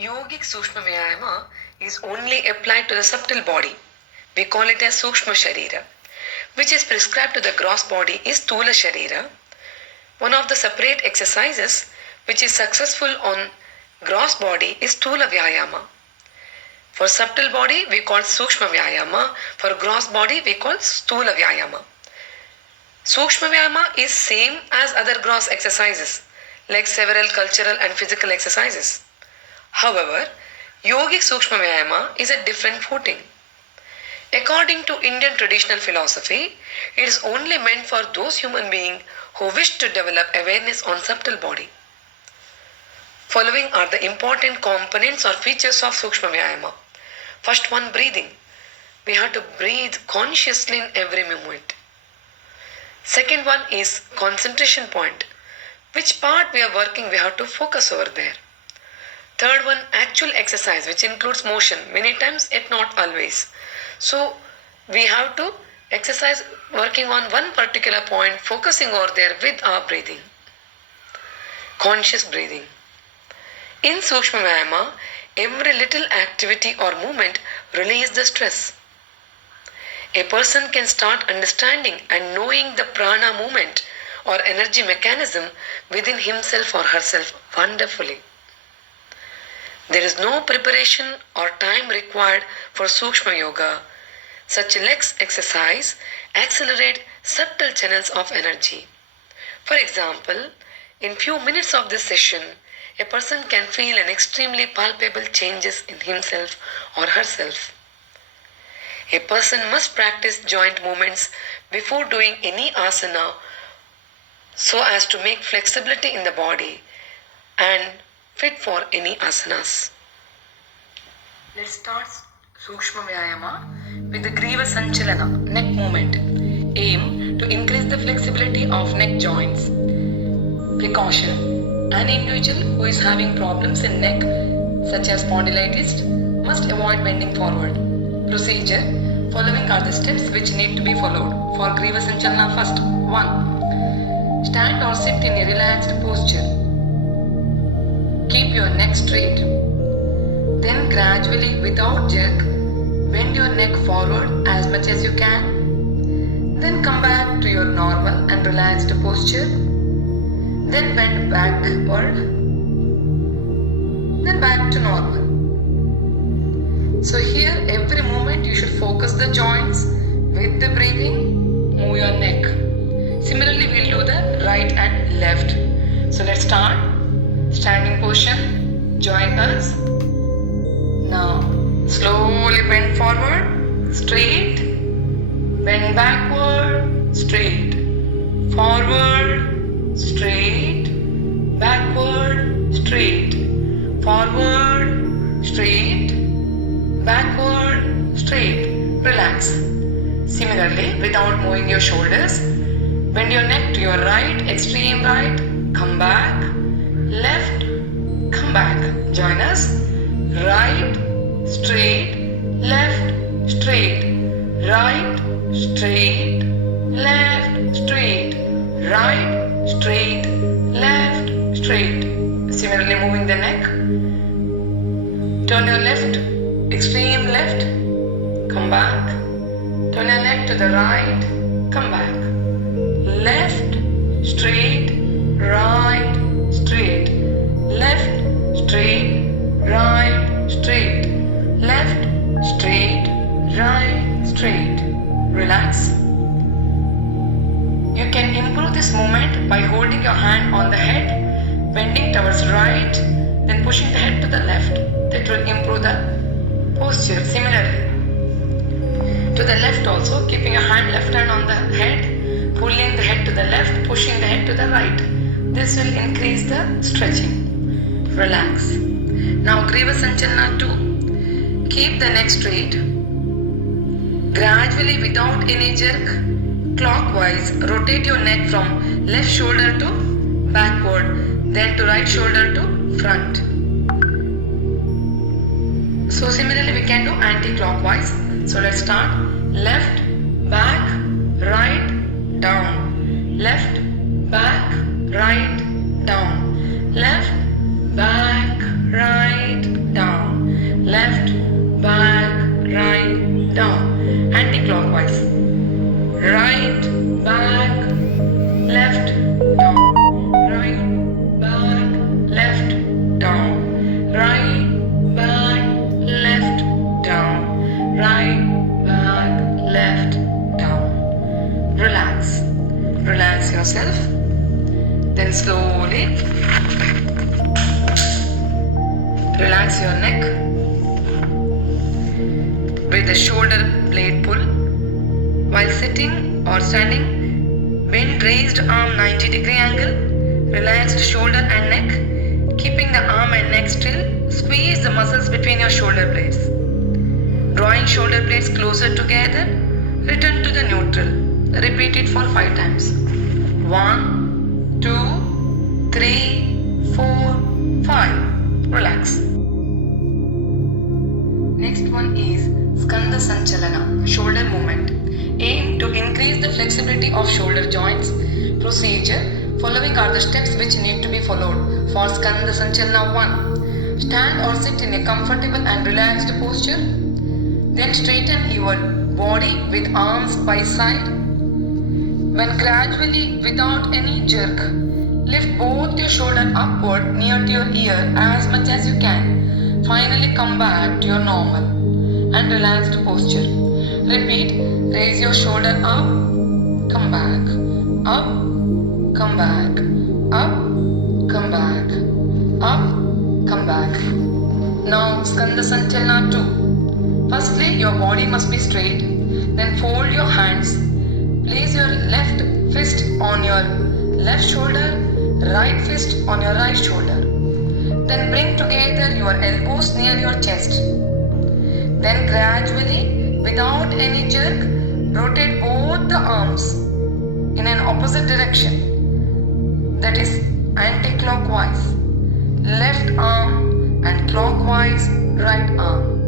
Yogic Sukshma Vyayama is only applied to the subtle body. We call it as Sukshma Sharira. Which is prescribed to the gross body is Stula Sharira. One of the separate exercises which is successful on gross body is Stula Vyayama. For subtle body we call Sukshma Vyayama. For gross body we call Stula Vyayama. Sukshma Vyayama is same as other gross exercises like several cultural and physical exercises. However, Yogic Sukshma Vyayama is a different footing. According to Indian traditional philosophy, it is only meant for those human beings who wish to develop awareness on subtle body. Following are the important components or features of Sukshma Vyayama. First one, breathing. We have to breathe consciously in every moment. Second one is concentration point. Which part we are working, we have to focus over there. Third one, actual exercise, which includes motion, many times yet not always. So we have to exercise working on one particular point, focusing over there with our breathing. Conscious breathing. In Sukshma Vyayama, every little activity or movement releases the stress. A person can start understanding and knowing the prana movement or energy mechanism within himself or herself wonderfully. There is no preparation or time required for Sukshma Yoga. Such legs exercise accelerate subtle channels of energy. For example, in few minutes of this session, a person can feel an extremely palpable changes in himself or herself. A person must practice joint movements before doing any asana so as to make flexibility in the body and fit for any asanas. Let's start Sukshma Vyayama with the Griva Sanchalana, neck movement. Aim to increase the flexibility of neck joints. Precaution. An individual who is having problems in neck such as spondylitis must avoid bending forward. Procedure. Following are the steps which need to be followed. For Griva Sanchalana, first 1. Stand or sit in a relaxed posture. Keep your neck straight. Then gradually, without jerk, bend your neck forward as much as you can. Then come back to your normal and relaxed posture. Then bend backward. Then back to normal. So here, every moment you should focus the joints with the breathing, move your neck. Similarly, we'll do the right and left. So let's start. Standing position, join us. Now, slowly bend forward, straight, bend backward, straight, forward, straight, backward, straight, forward, straight, backward, straight. Relax. Similarly, without moving your shoulders, bend your neck to your right, extreme right, come back. Left, come back. Join us. Right, straight, left, straight, right, straight, left, straight, right, straight, left, straight. Similarly, moving the neck. Turn your left, extreme left, come back. Turn your neck to the right, come back. Left, straight, right, straight, left, straight, right, straight, left, straight, right, straight. Relax. You can improve this movement by holding your hand on the head, bending towards right, then pushing the head to the left. That will improve the posture. Similarly, to the left also, keeping your left hand on the head, pulling the head to the left, pushing the head to the right. This will increase the stretching. Relax. Now Griva Sanchalana 2. Keep the neck straight. Gradually, without any jerk, clockwise, rotate your neck from left shoulder to backward, then to right shoulder to front. So similarly, we can do anti-clockwise. So let's start. Left, back, right, down. Left, back, right, down. Left, back, right, down, left, back, right, down, anti-clockwise, right, back, left, down, right, back, left, down, right, back, left, down, right, back, left, down. Relax yourself. Then slowly relax your neck with the shoulder blade pull. While sitting or standing, bend raised arm 90-degree angle, relaxed shoulder and neck, keeping the arm and neck still. Squeeze the muscles between your shoulder blades. Drawing shoulder blades closer together, return to the neutral. Repeat it for 5 times. 1, 2, 3, 4, 5. Relax. Next one is Skandha Sanchalana, shoulder movement. Aim to increase the flexibility of shoulder joints. Procedure. Following are the steps which need to be followed for Skandha Sanchalana 1. Stand or sit in a comfortable and relaxed posture. Then straighten your body with arms by side. When gradually, without any jerk, lift both your shoulder upward near to your ear as much as you can. Finally come back to your normal and relaxed posture. Repeat, raise your shoulder up, come back, up, come back, up, come back, up, come back. Now Skandha Sanchalana 2. Firstly, your body must be straight. Then fold your hands. Place your left fist on your left shoulder, right fist on your right shoulder. Then bring together your elbows near your chest. Then gradually, without any jerk, rotate both the arms in an opposite direction. That is anti-clockwise. Left arm and clockwise right arm.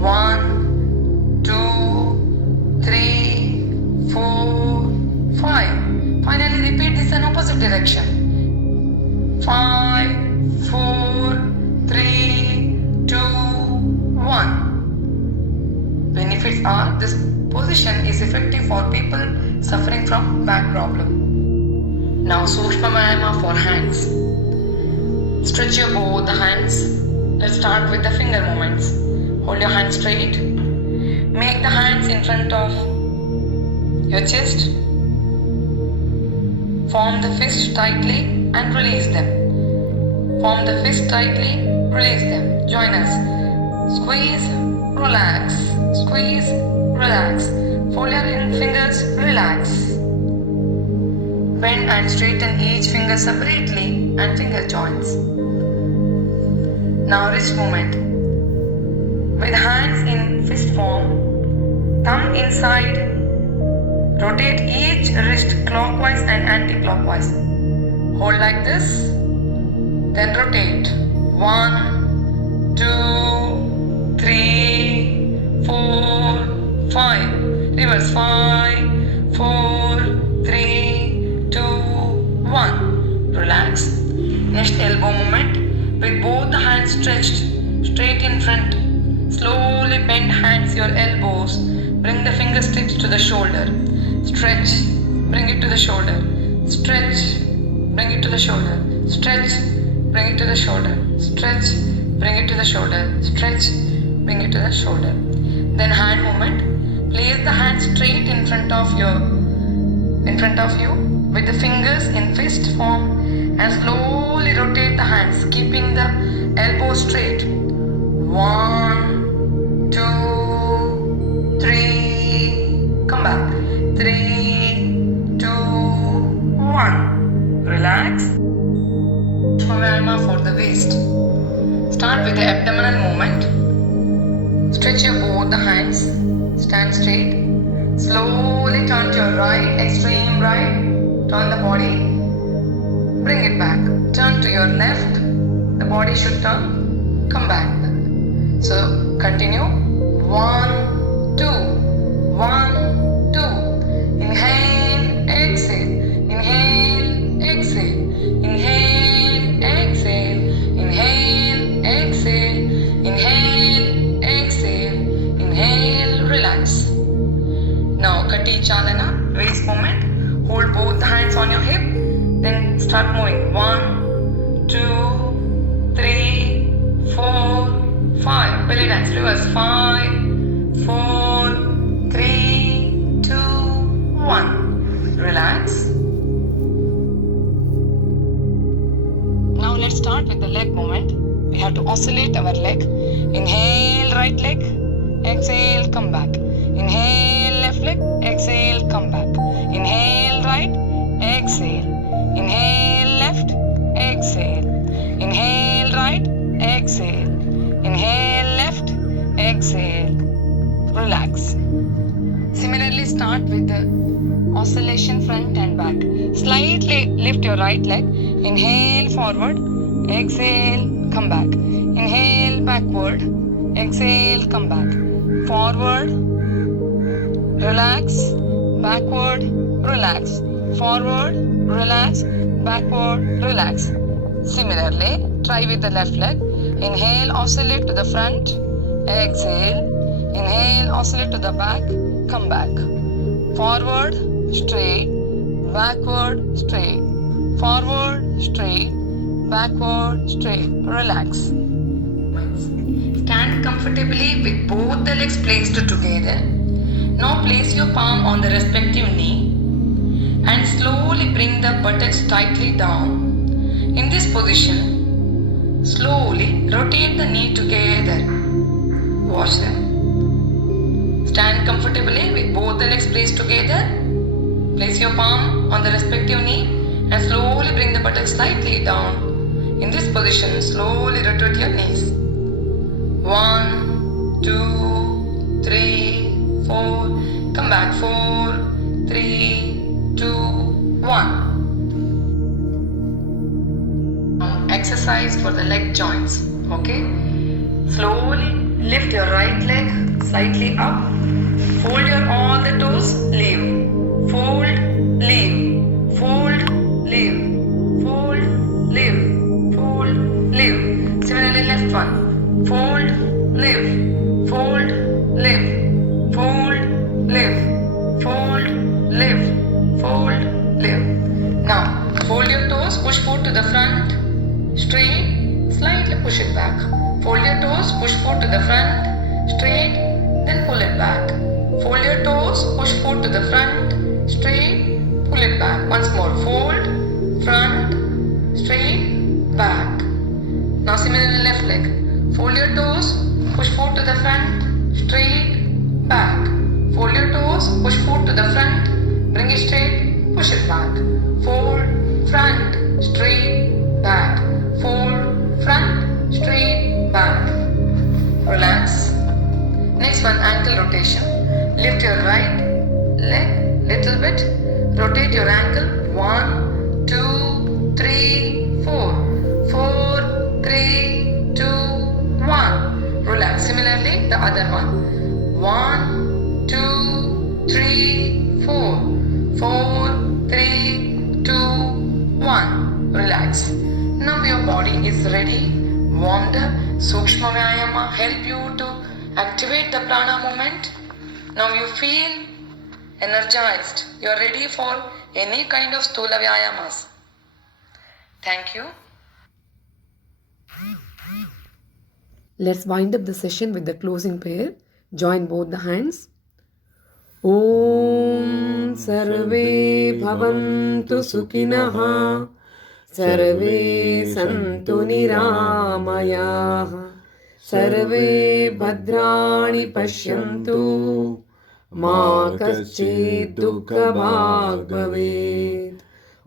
1, 2, 3, 4, 5. Finally repeat this in opposite direction. 5, 4, 3, 2, 1. Benefits are this position is effective for people suffering from back problem. Now Sukshma Vyayama for hands. Stretch your both hands. Let's start with the finger movements. Hold your hands straight. Make the hands in front of your chest. Form the fist tightly and release them. Form the fist tightly, release them. Join us. Squeeze, relax. Squeeze, relax. Fold your fingers, relax. Bend and straighten each finger separately and finger joints. Now wrist movement. With hands in fist form, thumb inside, rotate each wrist clockwise and anti-clockwise. Hold like this, then rotate. 1, 2, 3, 4, 5. Reverse 5, 4, 3, 2, 1. Relax. Next elbow movement. With both the hands stretched straight in front. Slowly bend hands your elbows. Bring the fingertips to the shoulder. Stretch. Bring it to the shoulder. Stretch. Bring it to the shoulder. Stretch. Bring it to the shoulder. Stretch. Bring it to the shoulder. Stretch. Bring it to the shoulder. Then hand movement. Place the hands straight in front of you with the fingers in fist form and slowly rotate the hands, keeping the elbows straight. 1, 2, 3. Come back. 3, 2, 1. Relax. Vyayama for the waist. Start with the abdominal movement. Stretch your both the hands. Stand straight. Slowly turn to your right, extreme right. Turn the body. Bring it back. Turn to your left. The body should turn. Come back. So continue. 1, 2. 1, 2. Inhale, exhale. Inhale, exhale. Inhale, exhale. Inhale, waist movement. Hold both the hands on your hip. Then start moving. 1, 2, 3, 4, 5. Belly dance. Reverse. 5, 4, 3, 2, 1. Relax. Now let's start with the leg movement. We have to oscillate our leg. Inhale, right leg. Exhale, come back. Inhale, left leg. Exhale, come back. Inhale, right. Exhale. Inhale, left. Exhale. Inhale, right. Exhale. Inhale, left. Exhale. Relax. Similarly, start with the oscillation front and back. Slightly lift your right leg. Inhale, forward. Exhale, come back. Inhale, backward. Exhale, come back. Forward. Relax. Backward. Relax. Forward. Relax. Backward. Relax. Similarly, try with the left leg. Inhale, oscillate to the front. Exhale. Inhale, oscillate to the back. Come back. Forward, straight. Backward, straight. Forward, straight. Backward, straight. Relax. Stand comfortably with both the legs placed together. Now place your palm on the respective knee and slowly bring the buttocks tightly down. In this position, slowly rotate the knee together. Watch them. Stand comfortably with both the legs placed together. Place your palm on the respective knee and slowly bring the buttocks slightly down. In this position, slowly rotate your knees. 1, 2, 3, 4. Come back. 4, 3, 2, 1. Now exercise for the leg joints. Okay? Slowly lift your right leg slightly up. Fold your all the toes. Leave. Fold. Leave. Fold. Leave. Fold. Leave. Fold. Leave. Similarly, left one. Fold, lift, fold, lift, fold, lift, fold, lift, fold, lift. Now, fold your toes, push foot to the front, straight, slightly push it back. Fold your toes, push foot to the front, straight, then pull it back. Fold your toes, push foot to the front, straight, pull it back. Once more, fold, front, straight, back. Now similarly left leg. Fold your toes, push foot to the front, straight, back. Fold your toes, push foot to the front, bring it straight, push it back. Fold, front, straight, back. Fold, front, straight, back. Relax. Next one, ankle rotation. Lift your right leg little bit. Rotate your ankle. 1, 2, 3, 4. 4, 3, 2, 1. Relax. Similarly, the other one. 1, 2, 3, 4. 4, 3, 2, 1. Relax. Now your body is ready, warmed up. Sukshma Vyayama help you to activate the prana movement. Now you feel energized. You are ready for any kind of Stula Vyayamas. Thank you. Let's wind up the session with the closing prayer. Join both the hands. Om Sarve Bhavantu Sukhinah Sarve Santu Niramayah Sarve Bhadrani Pashyantu Ma Kaschid Dukkha Bhag Bhavet.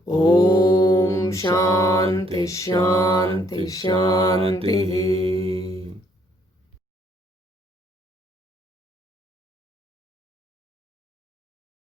Om Shanti Shanti Shanti.